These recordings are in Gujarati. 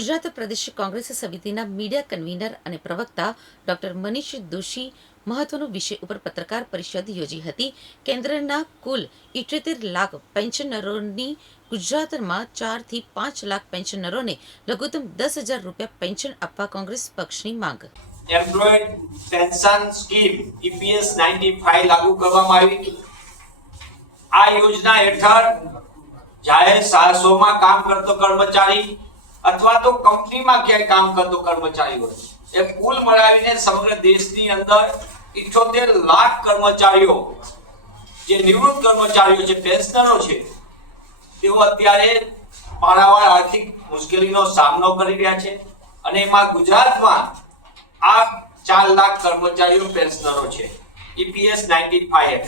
ગુજરાત પ્રદેશ કોંગ્રેસ સમિતિના મીડિયા કન્વીનર અને પ્રવક્તા ડોક્ટર મનીષ દોશી મહત્વનો વિષય ઉપર પત્રકાર પરિષદ યોજી હતી કેન્દ્રના કુલ ઇઠોતેર લાખ પેન્શનરોની ગુજરાતમાં ચારથી પાંચ લાખ પેન્શનરોને લઘુત્તમ દસ હજાર રૂપિયા પેન્શન આપવા કોંગ્રેસ પક્ષની માંગ employed pension scheme EPS ninety five લાગુ કરવામાં આવી આ યોજના હેઠળ જાહેર સાહસોમાં કામ કરતો કર્મચારી અથવા તો કંપનીમાં ક્યાંય કામ કરતો કર્મચારી હોય એ કુલ મળાવીને સમગ્ર દેશની અંદર ઇઠોતેર લાખ કર્મચારીઓ જે નિવૃત્ત કર્મચારીઓ છે પેન્શનરો છે તેઓ અત્યારે પારાવાર આર્થિક મુશ્કેલીનો સામનો કરી રહ્યા છે અને એમાં ગુજરાતમાં આ ચાર લાખ કર્મચારીઓ પેન્શનરો છે EPS ninety five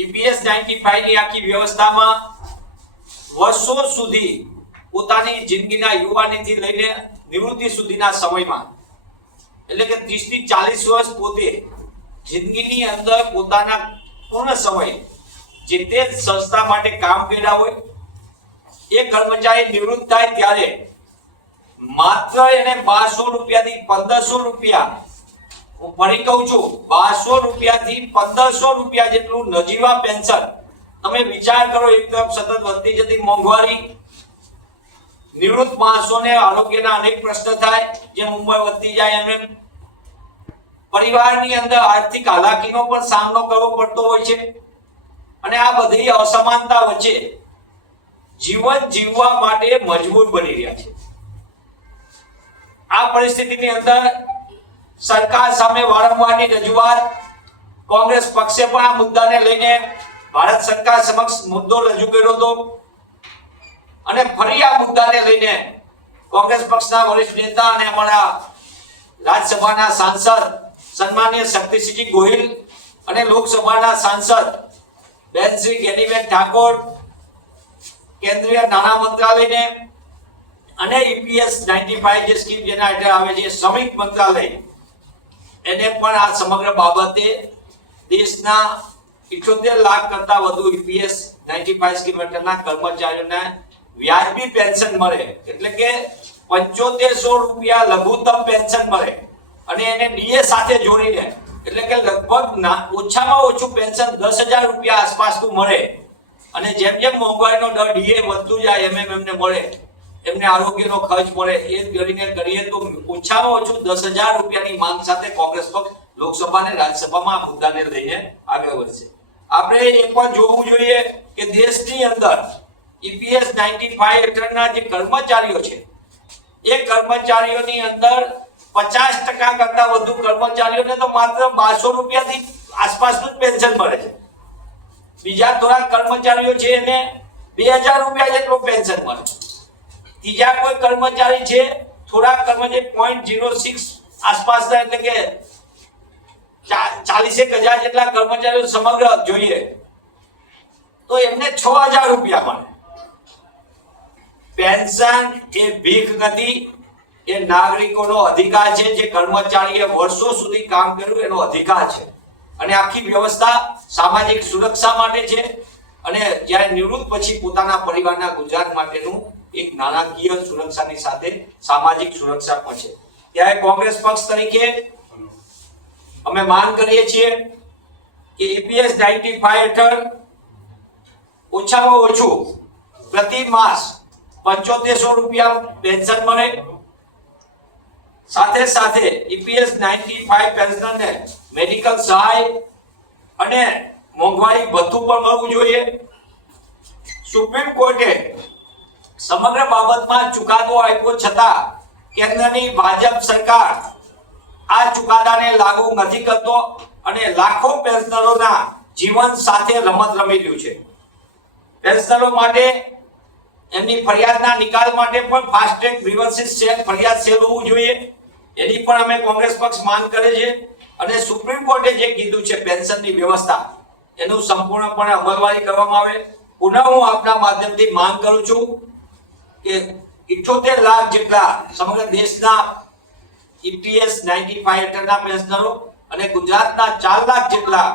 EPS ninety ફાઈવની આખી વ્યવસ્થામાં વર્ષો સુધી પોતાની જિંદગીના યુવાનીથી લઈને નિવૃત્તિ સુધીના સમયમાં એટલે કે ત્રીસ થી ચાલીસ વર્ષ પોતે જિંદગીની અંદર પોતાના પૂર્ણ સમય જે તે સંસ્થા માટે કામ કર્યા હોય એ કર્મચારી નિવૃત્ત થાય ત્યારે માત્ર એને બારસો રૂપિયાથી પંદરસો રૂપિયા હું ફરી કહું છું બારસો રૂપિયાથી પંદરસો રૂપિયા જેટલું નજીવા પેન્શન તમે વિચાર કરો એક તરફ સતત વધતી જતી મોંઘવારી નિવૃત્ત માણસોને આરોગ્યના અનેક પ્રશ્ન થાય જે મુંબઈ વધતી જાય એમને પરિવારની અંદર આર્થિક હાલાકીનો પણ સામનો કરવો પડતો હોય છે અને આ બધી અસમાનતા વચ્ચે જીવન જીવવા માટે મજબૂર બની રહ્યા છે આ પરિસ્થિતિની અંદર સરકાર સામે વારંવારની રજૂઆત કોંગ્રેસ પક્ષે પણ આ મુદ્દાને લઈને ભારત સરકાર સમક્ષ મુદ્દો રજૂ કર્યો હતો અને ફરી આ મુદ્દાને લઈને કોંગ્રેસ પક્ષના વરિષ્ઠ નેતા અને અમારા રાજ્યસભાના સાંસદ સન્માનીય શક્તિસિંહજી ગોહિલ અને લોકસભાના સાંસદ બેન શ્રી ગેનીબેન ઠાકોર કેન્દ્રીય નાણાં મંત્રાલયને અને ઈપીએસ e નાઇન્ટી ફાઈવ જે સ્કીમ જેના હેઠળ આવે છે શ્રમિક મંત્રાલય એને પણ આ સમગ્ર બાબતે દેશના ઇઠોતેર લાખ કરતાં વધુ EPS e ninety five scheme હેઠળના કર્મચારીઓને વ્યાજબી પેન્શન મળે એટલે કે પંચોતેરસો રૂપિયા લઘુત્તમ પેન્શન મળે અને એને ડીએ સાથે જોડીને એટલે કે લગભગ ઓછામાં ઓછું પેન્શન દસ હજાર રૂપિયા આસપાસનું મળે અને જેમ જેમ મોંઘવારીનો દર ડીએ વધતું જાય એમ એમ એમને મળે એમને આરોગ્યનો ખર્ચ મળે એ કરીને કરીએ તો ઓછામાં ઓછું દસ હજાર રૂપિયાની માંગ સાથે કોંગ્રેસ પક્ષ લોકસભા અને રાજ્યસભામાં આ મુદ્દાને લઈને આગળ વધશે આપણે એ પણ જોવું જોઈએ કે દેશની અંદર ઈપીએસ નાઇન્ટી ફાઈવ હેઠળના જે કર્મચારીઓ છે એ કર્મચારીઓની અંદર પચાસ ટકા કરતા વધુ કર્મચારીઓને તો માત્ર બારસો રૂપિયાથી આસપાસનું જ પેન્શન મળે છે બીજા થોડા કર્મચારીઓ છે એને બે હજાર રૂપિયા જેટલું પેન્શન મળે ત્રીજા કોઈ કર્મચારી છે થોડા કર્મચારી પોઈન્ટ ઝીરો સિક્સ આસપાસના એટલે કે ચાલીસેક હજાર જેટલા કર્મચારીઓ સમગ્ર જોઈએ તો એમને છ હજાર રૂપિયા મળે પેન્શન એ ભીખ નથી એ નાગરિકોનો અધિકાર છે જે કર્મચારીએ વર્ષો સુધી કામ કર્યું એનો અધિકાર છે અને આખી વ્યવસ્થા સામાજિક સુરક્ષા માટે છે અને જ્યારે નિવૃત્ત પછી પોતાના પરિવારના ગુજરાત માટેનું એક નાણાકીય સુરક્ષાની સાથે સામાજિક સુરક્ષા પણ છે ત્યારે કોંગ્રેસ પક્ષ તરીકે અમે માન કરીએ છીએ કે એપીએસ નાઇન્ટી ફાઈવ હેઠળ ઓછામાં ઓછું પ્રતિ માસ પંચોતેરસો રૂપિયા પેન્શન મળે સાથે સાથે ઈપીએસ e નાઇન્ટી ફાઈવ પેન્શનરને મેડિકલ સહાય અને મોંઘવારી ભથ્થું પણ મળવું જોઈએ સુપ્રીમ કોર્ટે સમગ્ર બાબતમાં ચુકાદો આપ્યો છતાં કેન્દ્રની ભાજપ સરકાર આ ચુકાદાને લાગુ નથી કરતો અને લાખો પેન્શનરોના જીવન સાથે રમત રમેલ્યું છે પેન્શનરો માટે એમની ફરિયાદના નિકાલ માટે પણ ફાસ્ટ ટ્રેક ગ્રીવન્સીસ સેલ ફરિયાદ સેલ હોવું જોઈએ એની પણ અમે કોંગ્રેસ પક્ષ માંગ કરે છે અને સુપ્રીમ કોર્ટે જે કીધું છે પેન્શનની વ્યવસ્થા એનું સંપૂર્ણપણે અમલવારી કરવામાં આવે પુનઃ હું આપના માધ્યમથી માંગ કરું છું કે ઇઠોતેર લાખ જેટલા સમગ્ર દેશના ઇપીએસ નાઇન્ટી ફાઈવ હેઠળના પેન્શનરો અને ગુજરાતના ચાર લાખ જેટલા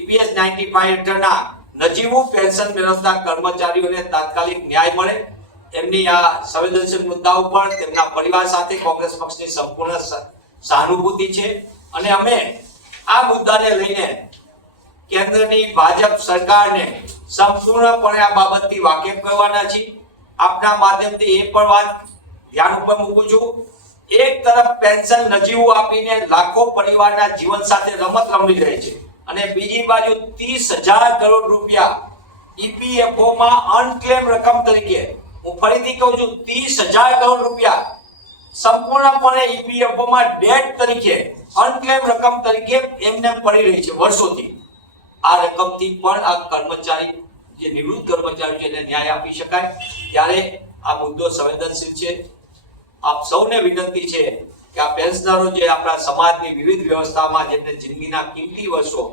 ઇપીએસ નાઇન્ટી ફાઈવ હેઠળના નજીવું પેન્શન મેળવતા કર્મચારીઓને તાત્કાલિક ન્યાય મળે એમની આ સંવેદનશીલ મુદ્દાઓ પર તેમના પરિવાર સાથે કોંગ્રેસ પક્ષની સંપૂર્ણ સહાનુભૂતિ છે અને અમે આ મુદ્દાને લઈને કેન્દ્રની ભાજપ સરકારને સંપૂર્ણપણે આ બાબતથી વાકેફ કરવાના છીએ આપના માધ્યમથી એ પણ વાત ધ્યાન ઉપર મૂકું છું એક તરફ પેન્શન નજીવું આપીને લાખો પરિવારના જીવન સાથે રમત રમી રહી છે અને બીજી બાજુ ત્રીસ હજાર કરોડ રૂપિયા ઈપીએફઓ e માં અનક્લેમ રકમ તરીકે હું ફરીથી કહું છું ત્રીસ હજાર કરોડ રૂપિયા સંપૂર્ણપણે ઈપીએફઓ e માં ડેટ તરીકે અનક્લેમ રકમ તરીકે એમને પડી રહી છે વર્ષોથી આ રકમથી પણ આ કર્મચારી જે નિવૃત્ત કર્મચારી છે એને ન્યાય આપી શકાય ત્યારે આ મુદ્દો સંવેદનશીલ છે આપ સૌને વિનંતી છે કે આ પેન્શનરો જે આપણા સમાજની વિવિધ વ્યવસ્થામાં જેમને જિંદગીના કિંમતી વર્ષો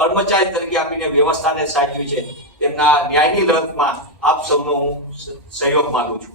કર્મચારી તરીકે આપીને વ્યવસ્થાને સાચવી છે તેમના ન્યાયની લડતમાં આપ સૌનો હું સહયોગ માંગુ છું